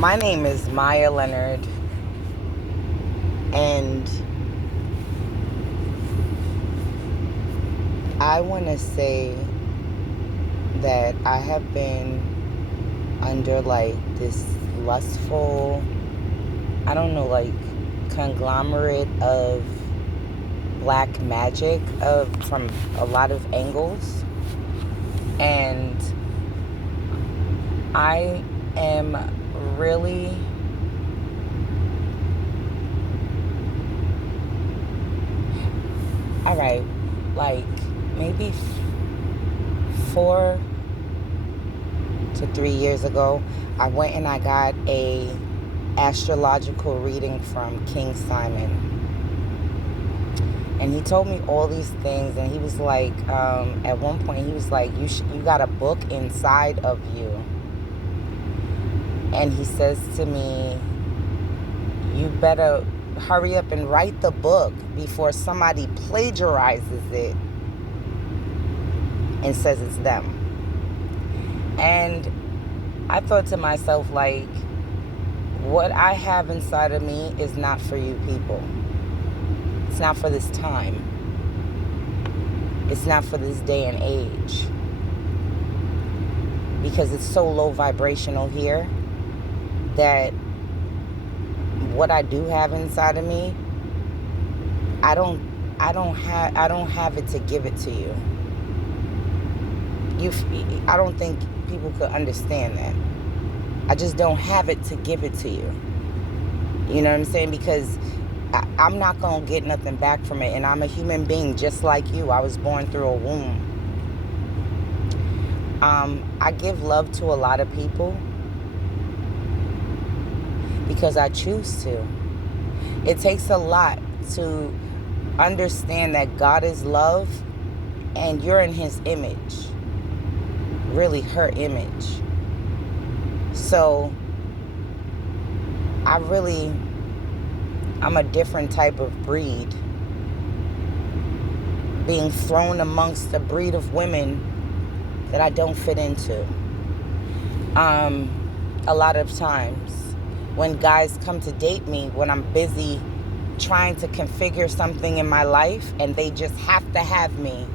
My name is Maya Leonard, and I want to say that I have been under like this lustful, I don't know, like conglomerate of black magic from a lot of angles, and I am really all right, like maybe 4 to 3 years ago, I went and I got a astrological reading from King Simon. And he told me all these things, and he was like, at one point, he was like, you got a book inside of you. And he says to me, you better hurry up and write the book before somebody plagiarizes it and says it's them. And I thought to myself, like, what I have inside of me is not for you people. It's not for this time. It's not for this day and age. Because it's so low vibrational here that what I do have inside of me, I don't have it to give it to you. I don't think people could understand that. I just don't have it to give it to you. You know what I'm saying? Because I'm not going to get nothing back from it. And I'm a human being just like you. I was born through a womb. I give love to a lot of people because I choose to. It takes a lot to understand that God is love and you're in his image. Really her image. So I'm a different type of breed, being thrown amongst a breed of women that I don't fit into. A lot of times when guys come to date me, when I'm busy trying to configure something in my life, and they just have to have me,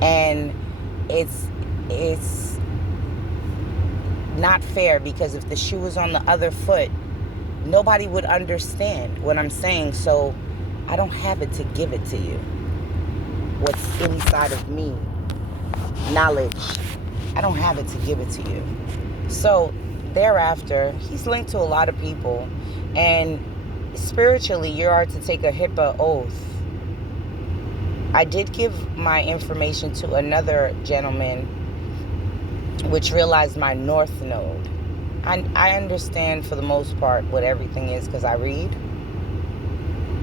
and it's not fair, because if the shoe was on the other foot, nobody would understand what I'm saying. So I don't have it to give it to you. What's inside of me, knowledge, I don't have it to give it to you. So thereafter, he's linked to a lot of people, and spiritually, you are to take a HIPAA oath. I did give my information to another gentleman, which realized my north node. I understand for the most part what everything is because I read,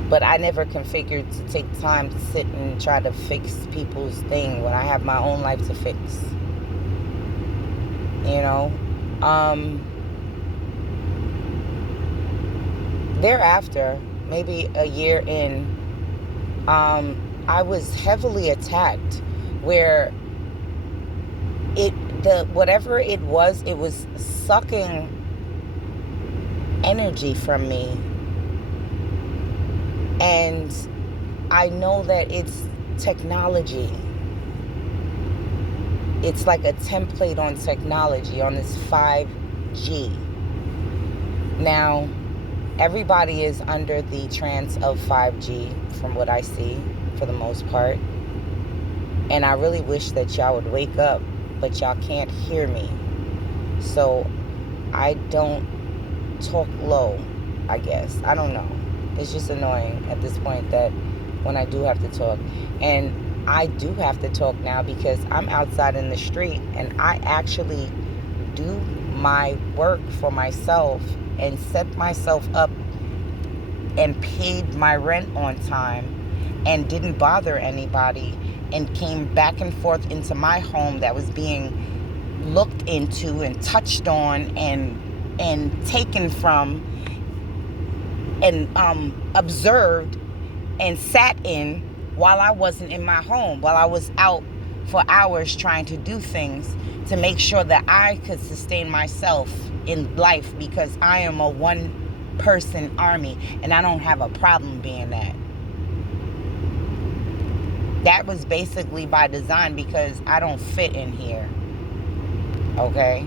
but I never configured to take time to sit and try to fix people's thing when I have my own life to fix. You know? Thereafter, maybe a year in, I was heavily attacked where whatever it was sucking energy from me. And I know that it's technology. It's like a template on technology, on this 5G. Now, everybody is under the trance of 5G, from what I see, for the most part. And I really wish that y'all would wake up, but y'all can't hear me. So I don't talk low, I guess. I don't know. It's just annoying at this point that when I do have to talk. And I do have to talk now because I'm outside in the street and I actually do my work for myself and set myself up and paid my rent on time and didn't bother anybody and came back and forth into my home that was being looked into and touched on and taken from and observed and sat in while I wasn't in my home, while I was out for hours trying to do things to make sure that I could sustain myself in life because I am a one-person army, and I don't have a problem being that. That was basically by design because I don't fit in here. Okay?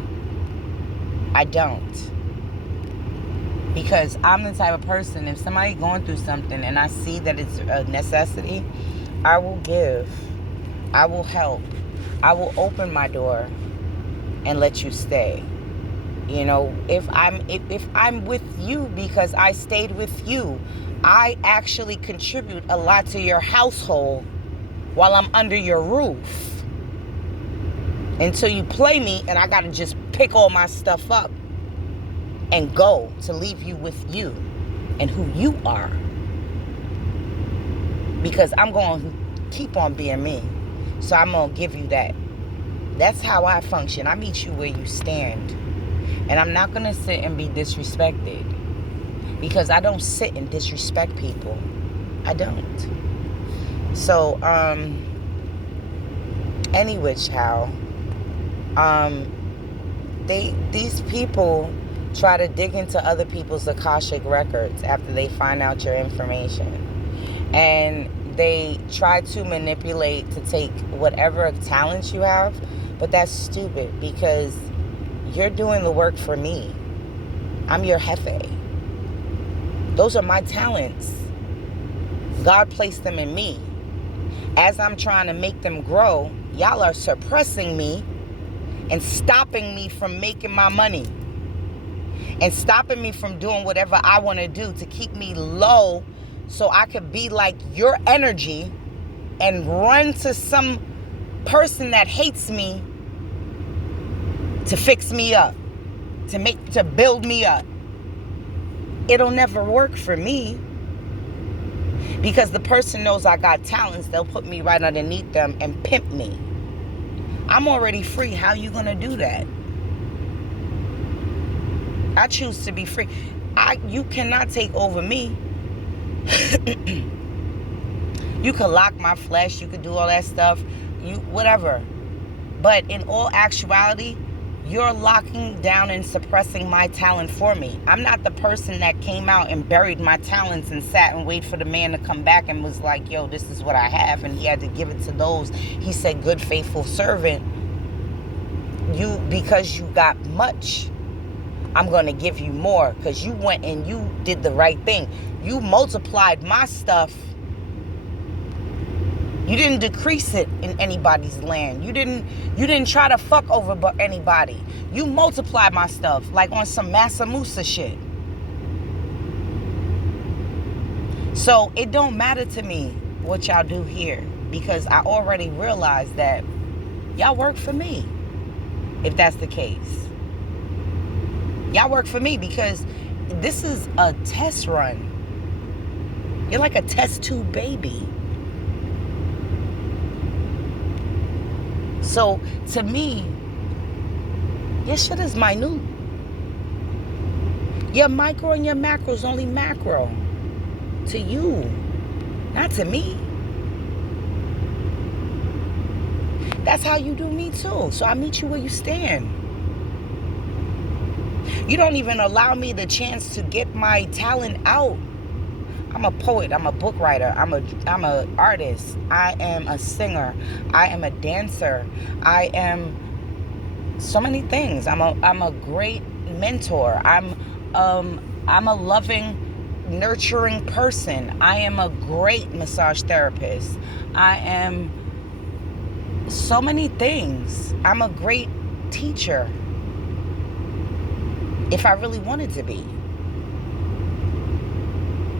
I don't. Because I'm the type of person, if somebody going through something and I see that it's a necessity, I will give. I will help. I will open my door and let you stay. You know, if I'm with you because I stayed with you, I actually contribute a lot to your household while I'm under your roof. Until you play me and I gotta just pick all my stuff up and go to leave you with you and who you are. Because I'm going to keep on being me. So I'm going to give you that. That's how I function. I meet you where you stand. And I'm not going to sit and be disrespected. Because I don't sit and disrespect people. I don't. So, anyway, child. These people try to dig into other people's Akashic records after they find out your information. And they try to manipulate to take whatever talents you have. But that's stupid because you're doing the work for me. I'm your jefe. Those are my talents. God placed them in me. As I'm trying to make them grow, y'all are suppressing me and stopping me from making my money. And stopping me from doing whatever I want to do to keep me low so I could be like your energy and run to some person that hates me to fix me up, to build me up. It'll never work for me because the person knows I got talents. They'll put me right underneath them and pimp me. I'm already free. How you going to do that? I choose to be free. You cannot take over me. You could lock my flesh. You could do all that stuff. Whatever. But in all actuality, you're locking down and suppressing my talent for me. I'm not the person that came out and buried my talents and sat and waited for the man to come back and was like, yo, this is what I have. And he had to give it to those. He said, good, faithful servant. Because you got much, I'm going to give you more because you went and you did the right thing. You multiplied my stuff. You didn't decrease it in anybody's land. You didn't try to fuck over anybody. You multiplied my stuff like on some Massa Musa shit. So it don't matter to me what y'all do here because I already realized that y'all work for me if that's the case. Y'all work for me because this is a test run. You're like a test tube baby. So, to me, your shit is minute. Your micro and your macro is only macro. To you, not to me. That's how you do me too. So I meet you where you stand. You don't even allow me the chance to get my talent out. I'm a poet. I'm a book writer. I'm a artist. I am a singer. I am a dancer. I am so many things. I'm a great mentor. I'm a loving, nurturing person. I am a great massage therapist. I am so many things. I'm a great teacher. If I really wanted to be.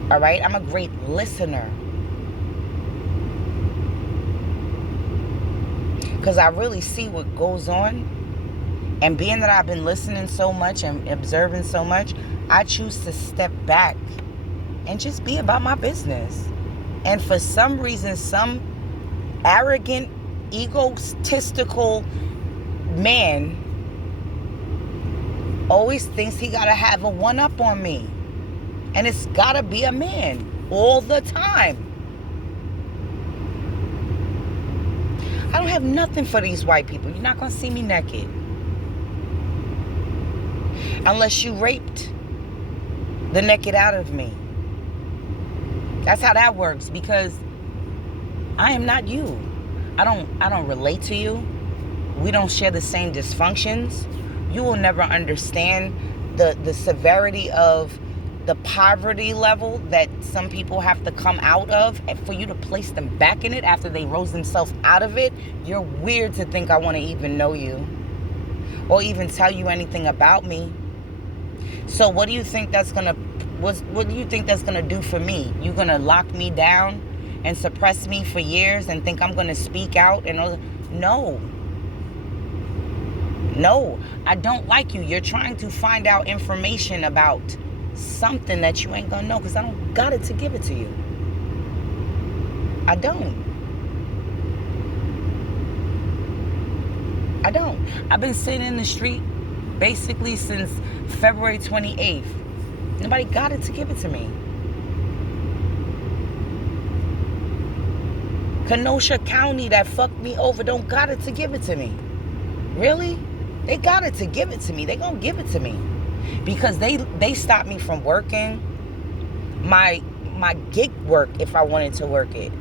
All right? I'm a great listener. Because I really see what goes on. And being that I've been listening so much and observing so much, I choose to step back and just be about my business. And for some reason, some arrogant, egotistical man always thinks he gotta have a one-up on me. And it's gotta be a man all the time. I don't have nothing for these white people. You're not gonna see me naked. unless you raped the naked out of me. That's how that works, because I am not you. I don't relate to you. We don't share the same dysfunctions. You will never understand the severity of the poverty level that some people have to come out of, and for you to place them back in it after they rose themselves out of it. You're weird to think I want to even know you or even tell you anything about me. So what do you think that's gonna do for me? You gonna lock me down and suppress me for years and think I'm gonna speak out and all? No, I don't like you. You're trying to find out information about something that you ain't gonna know, because I don't got it to give it to you. I don't. I've been sitting in the street basically since February 28th. Nobody got it to give it to me. Kenosha County that fucked me over don't got it to give it to me. Really? They got it to give it to me. They gonna give it to me. Because they stopped me from working my gig work if I wanted to work it,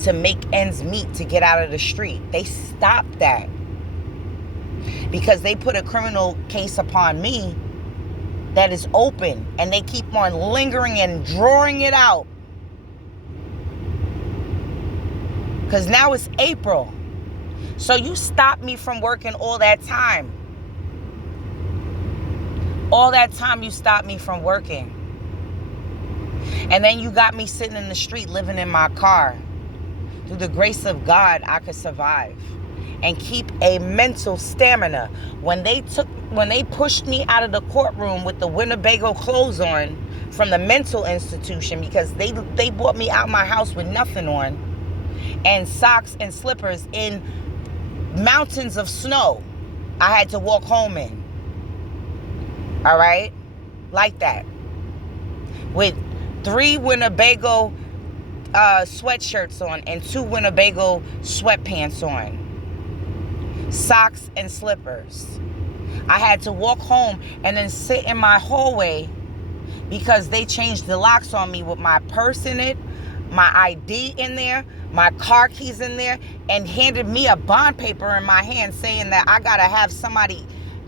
to make ends meet, to get out of the street. They stopped that because they put a criminal case upon me that is open, and they keep on lingering and drawing it out. Because now it's April. So you stopped me from working all that time. All that time you stopped me from working. And then you got me sitting in the street, living in my car. Through the grace of God, I could survive and keep a mental stamina. When they pushed me out of the courtroom with the Winnebago clothes on from the mental institution, because they brought me out my house with nothing on, and socks and slippers in mountains of snow I had to walk home in. All right? Like that. With 3 Winnebago sweatshirts on and 2 Winnebago sweatpants on. Socks and slippers. I had to walk home and then sit in my hallway because they changed the locks on me with my purse in it, my ID in there, my car keys in there, and handed me a bond paper in my hand saying that I gotta have somebody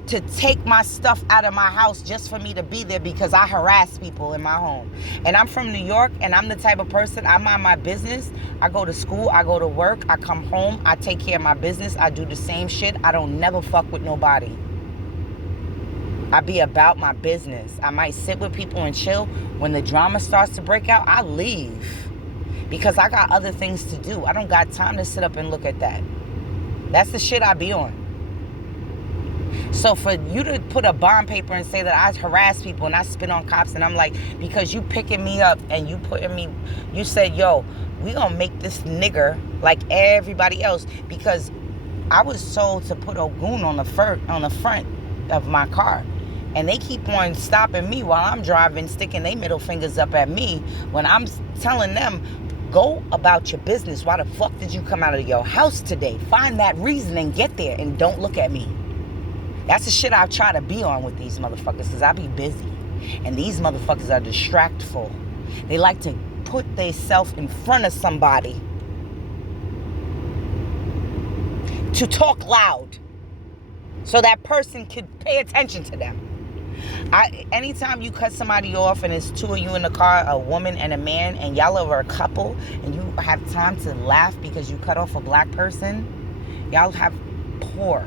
to take my stuff out of my house just for me to be there because I harass people in my home. And I'm from New York, and I'm the type of person, I mind my business. I go to school, I go to work, I come home, I take care of my business, I do the same shit. I don't never fuck with nobody. I be about my business. I might sit with people and chill. When the drama starts to break out, I leave. Because I got other things to do. I don't got time to sit up and look at that. That's the shit I be on. So for you to put a bond paper and say that I harass people and I spit on cops, and I'm like, because you picking me up and you said, yo, we gonna make this nigger like everybody else, because I was told to put a goon on the front of my car. And they keep on stopping me while I'm driving, sticking their middle fingers up at me when I'm telling them, go about your business. Why the fuck did you come out of your house today? Find that reason and get there, and don't look at me. That's the shit I try to be on with these motherfuckers, because I be busy. And these motherfuckers are distractful. They like to put themselves in front of somebody to talk loud so that person could pay attention to them. Anytime you cut somebody off and it's 2 of you in the car, a woman and a man, and y'all are a couple, and you have time to laugh because you cut off a black person, y'all have poor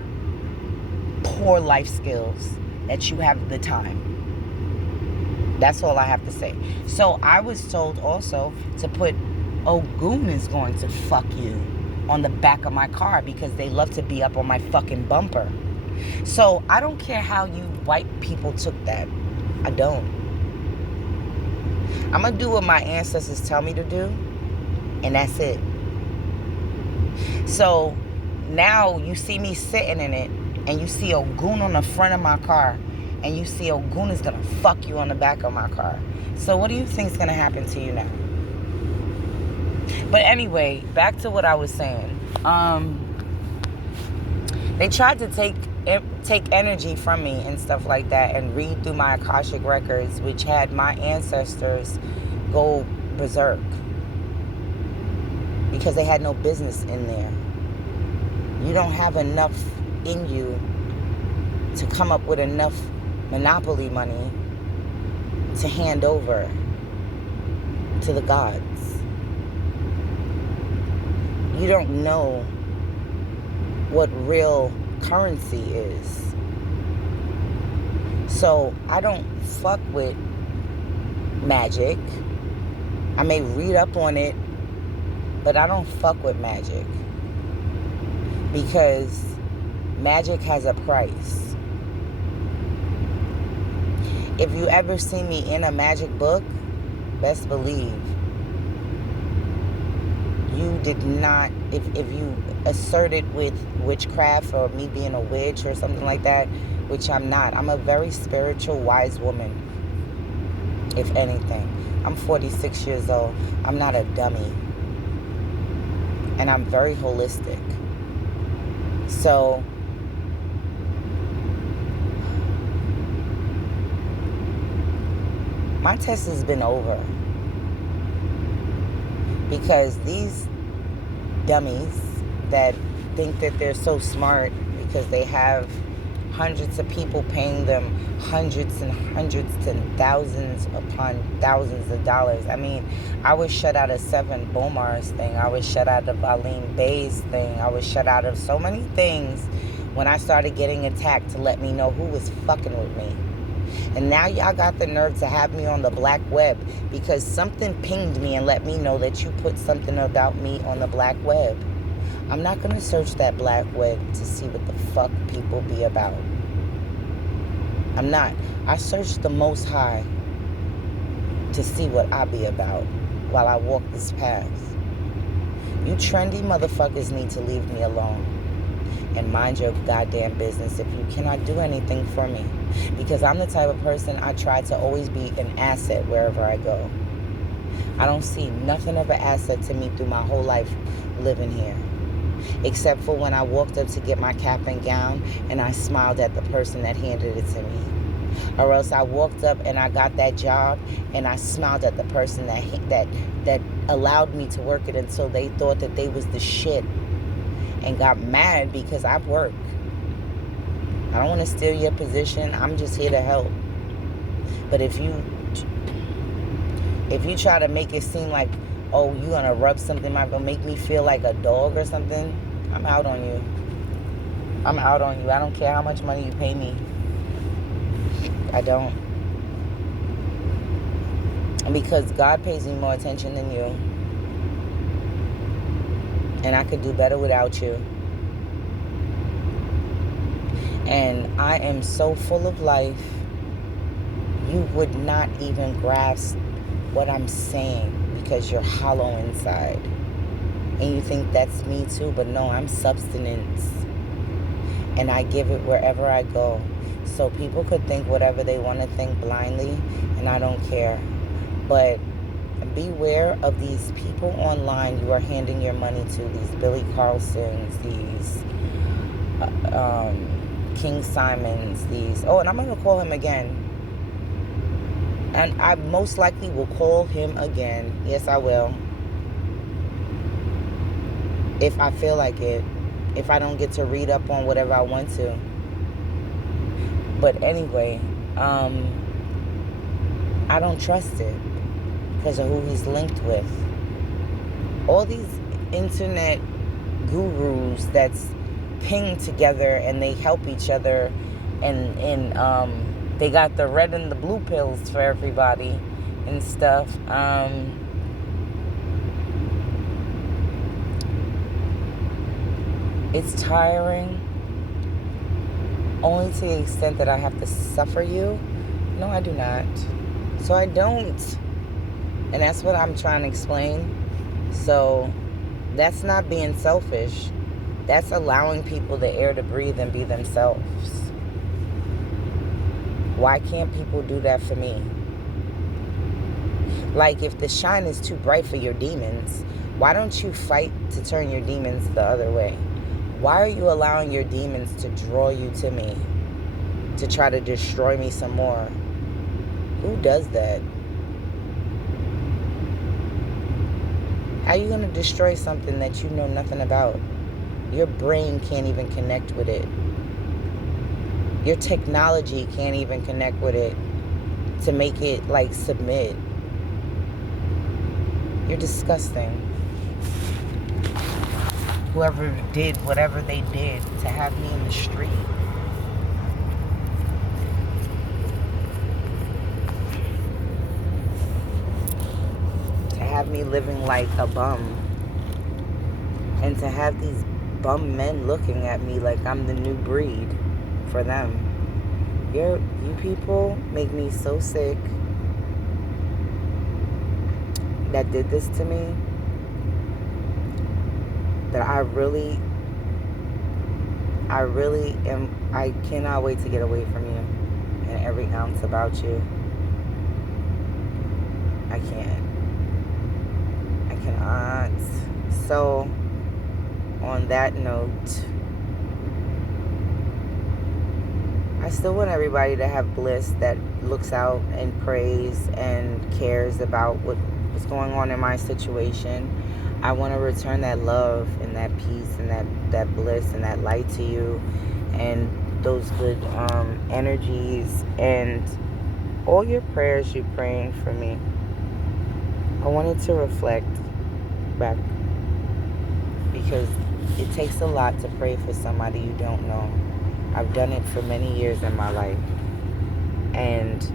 life skills that you have the time. That's all I have to say. So I was told also to put, oh, goon is going to fuck you on the back of my car because they love to be up on my fucking bumper. So I don't care how you white people took that. I don't. I'm going to do what my ancestors tell me to do, and that's it. So now you see me sitting in it, and you see a goon on the front of my car, and you see a goon is going to fuck you on the back of my car. So what do you think is going to happen to you now? But anyway, back to what I was saying. They tried to take take energy from me and stuff like that, and read through my Akashic records, which had my ancestors go berserk because they had no business in there. You don't have enough in you to come up with enough monopoly money to hand over to the gods. You don't know what real currency is. So I don't fuck with magic. I may read up on it, but I don't fuck with magic because magic has a price. If you ever see me in a magic book, best believe you did not, if you assert it with witchcraft or me being a witch or something like that, which I'm not. I'm a very spiritual, wise woman, if anything. I'm 46 years old. I'm not a dummy. And I'm very holistic. So my test has been over because these dummies that think that they're so smart because they have hundreds of people paying them hundreds and hundreds and thousands upon thousands of dollars. I mean, I was shut out of Seven Bomar's thing. I was shut out of Aline Bay's thing. I was shut out of so many things when I started getting attacked to let me know who was fucking with me. And now y'all got the nerve to have me on the black web because something pinged me and let me know that you put something about me on the black web. I'm not going to search that black web to see what the fuck people be about. I'm not. I search the Most High to see what I be about while I walk this path. You trendy motherfuckers need to leave me alone and mind your goddamn business if you cannot do anything for me. Because I'm the type of person, I try to always be an asset wherever I go. I don't see nothing of an asset to me through my whole life living here. Except for when I walked up to get my cap and gown and I smiled at the person that handed it to me. Or else I walked up and I got that job and I smiled at the person that allowed me to work it until they thought that they was the shit and got mad because I work. I don't want to steal your position. I'm just here to help. But if you try to make it seem like, oh, you're going to rub something out, going to make me feel like a dog or something, I'm out on you. I'm out on you. I don't care how much money you pay me. I don't. And because God pays me more attention than you. And I could do better without you. And I am so full of life, you would not even grasp what I'm saying because you're hollow inside. And you think that's me too, but no, I'm substance. And I give it wherever I go. So people could think whatever they want to think blindly, and I don't care. But beware of these people online you are handing your money to, these Billy Carlsons, these King Simons, these... Oh, and I'm going to call him again. And I most likely will call him again. Yes, I will. If I feel like it. If I don't get to read up on whatever I want to. But anyway, I don't trust it because of who he's linked with. All these internet gurus that's pinged together and they help each other and they got the red and the blue pills for everybody and stuff. It's tiring only to the extent that I have to suffer you. No, I do not. So I don't. And that's what I'm trying to explain. So that's not being selfish. That's allowing people the air to breathe and be themselves. Why can't people do that for me? Like, if the shine is too bright for your demons, why don't you fight to turn your demons the other way? Why are you allowing your demons to draw you to me, to try to destroy me some more? Who does that? How are you going to destroy something that you know nothing about? Your brain can't even connect with it. Your technology can't even connect with it to make it like submit. You're disgusting. Whoever did whatever they did to have me in the street. To have me living like a bum. And to have these bum men looking at me like I'm the new breed for them. You people make me so sick that did this to me, that I cannot wait to get away from you and every ounce about you. I cannot. So, on that note, I still want everybody to have bliss that looks out and prays and cares about what's going on in my situation. I want to return that love and that peace and that bliss and that light to you, and those good energies and all your prayers you're praying for me. I wanted to reflect back, because it takes a lot to pray for somebody you don't know. I've done it for many years in my life, and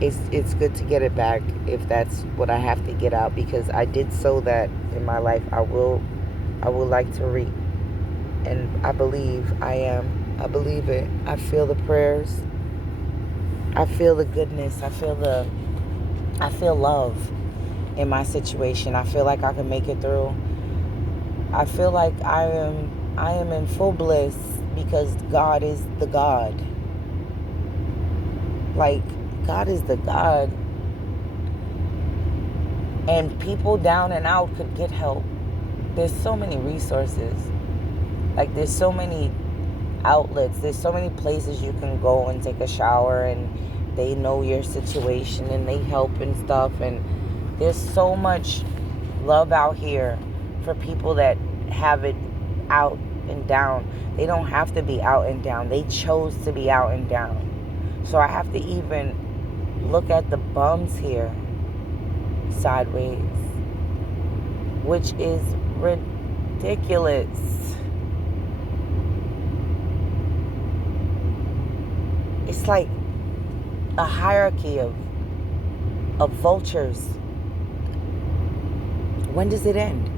it's good to get it back if that's what I have to get out, because I did sow that in my life. I will like to reap, and I believe I believe it. I feel the prayers. I feel the goodness. I feel love in my situation. I feel like I can make it through. I feel like I am in full bliss because God is the God. Like, God is the God. And people down and out could get help. There's so many resources. Like, there's so many outlets. There's so many places you can go and take a shower, and they know your situation and they help and stuff. And there's so much love out here for people that have it out and down. They don't have to be out and down. They chose to be out and down. So I have to even look at the bums here sideways, which is ridiculous. It's like a hierarchy of vultures. When does it end?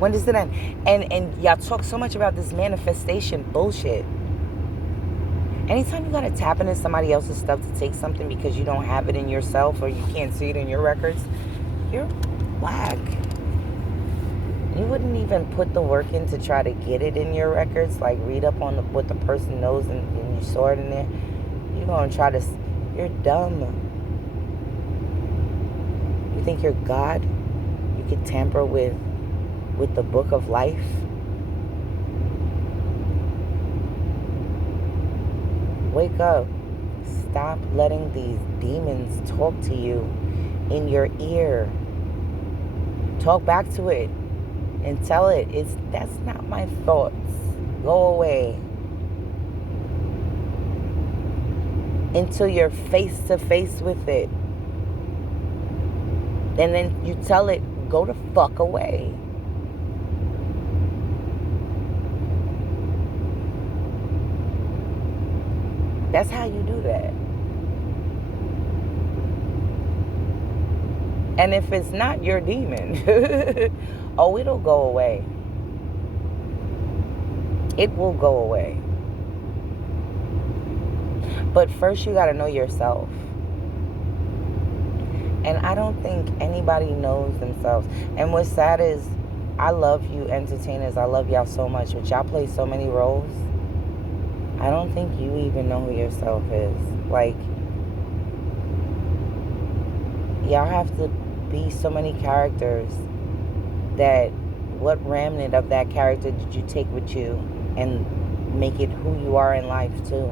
When does it end? And y'all talk so much about this manifestation bullshit. Anytime you gotta tap into somebody else's stuff to take something because you don't have it in yourself or you can't see it in your records, you're whack. You wouldn't even put the work in to try to get it in your records, like read up on what the person knows and you saw it in there. You're gonna try to, you're dumb. You think you're God? You could tamper with the book of life? Wake up. Stop letting these demons talk to you in your ear. Talk back to it and tell it, that's not my thoughts. Go away. Until you're face to face with it. And then you tell it, go the fuck away. That's how you do that. And if it's not your demon, oh, it'll go away. It will go away. But first you got to know yourself. And I don't think anybody knows themselves. And what's sad is, I love you entertainers. I love y'all so much. But y'all play so many roles. I don't think you even know who yourself is. Like, y'all have to be so many characters that what remnant of that character did you take with you and make it who you are in life too?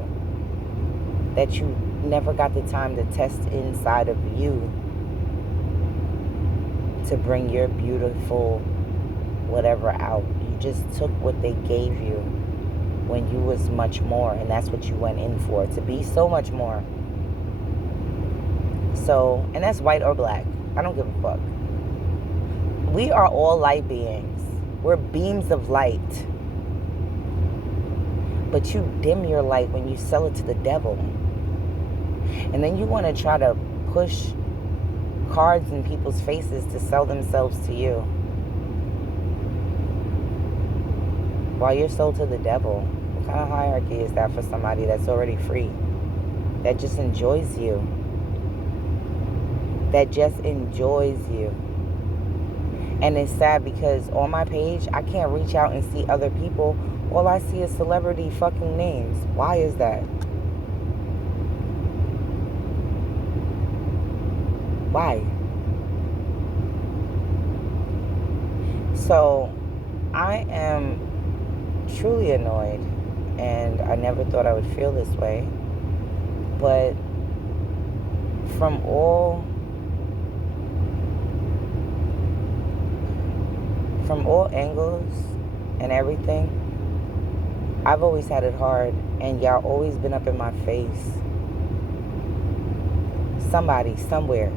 That you never got the time to test inside of you to bring your beautiful whatever out. You just took what they gave you when you was much more, and that's what you went in for, to be so much more. So, and that's white or black. I don't give a fuck. We are all light beings. We're beams of light. But you dim your light when you sell it to the devil. And then you want to try to push cards in people's faces to sell themselves to you, while you're sold to the devil. What kind of hierarchy is that for somebody that's already free? That just enjoys you. That just enjoys you. And it's sad because on my page, I can't reach out and see other people. All I see is celebrity fucking names. Why is that? Why? So, I am truly annoyed, and I never thought I would feel this way. But from all angles and everything, I've always had it hard, and y'all always been up in my face. Somebody, somewhere.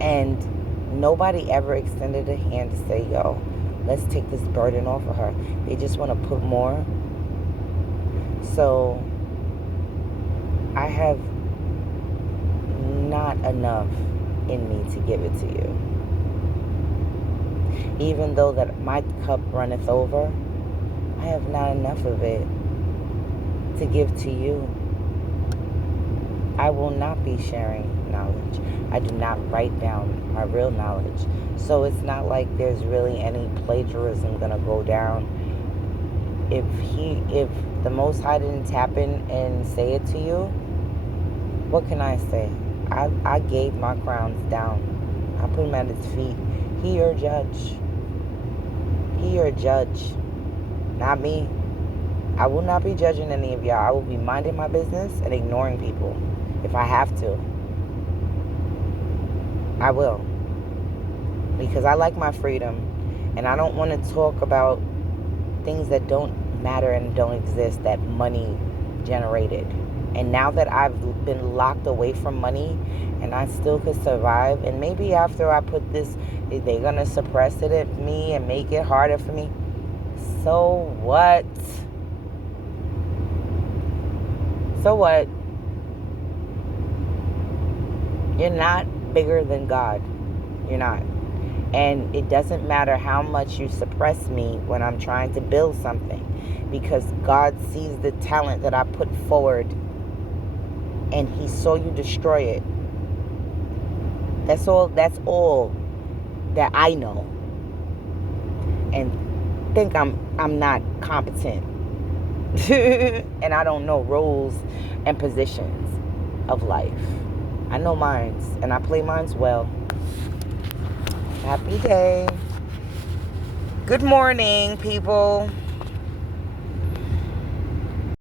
And nobody ever extended a hand to say, yo, let's take this burden off of her. They just want to put more. So I have not enough in me to give it to you. Even though that my cup runneth over, I have not enough of it to give to you. I will not be sharing knowledge. I do not write down my real knowledge. So it's not like there's really any plagiarism gonna go down. If the Most High didn't tap in and say it to you, what can I say? I gave my crowns down. I put them at his feet. He your judge. He your judge. Not me. I will not be judging any of y'all. I will be minding my business and ignoring people if I have to. I will. Because I like my freedom, and I don't want to talk about things that don't matter and don't exist, that money generated. And now that I've been locked away from money and I still could survive, and maybe after I put this, they're going to suppress it at me and make it harder for me. So what? So what? You're not bigger than God. You're not. And it doesn't matter how much you suppress me when I'm trying to build something, because God sees the talent that I put forward, and he saw you destroy it. That's all that I know. And think I'm not competent. And I don't know roles and positions of life. I know mines, and I play mines well. Happy day. Good morning, people.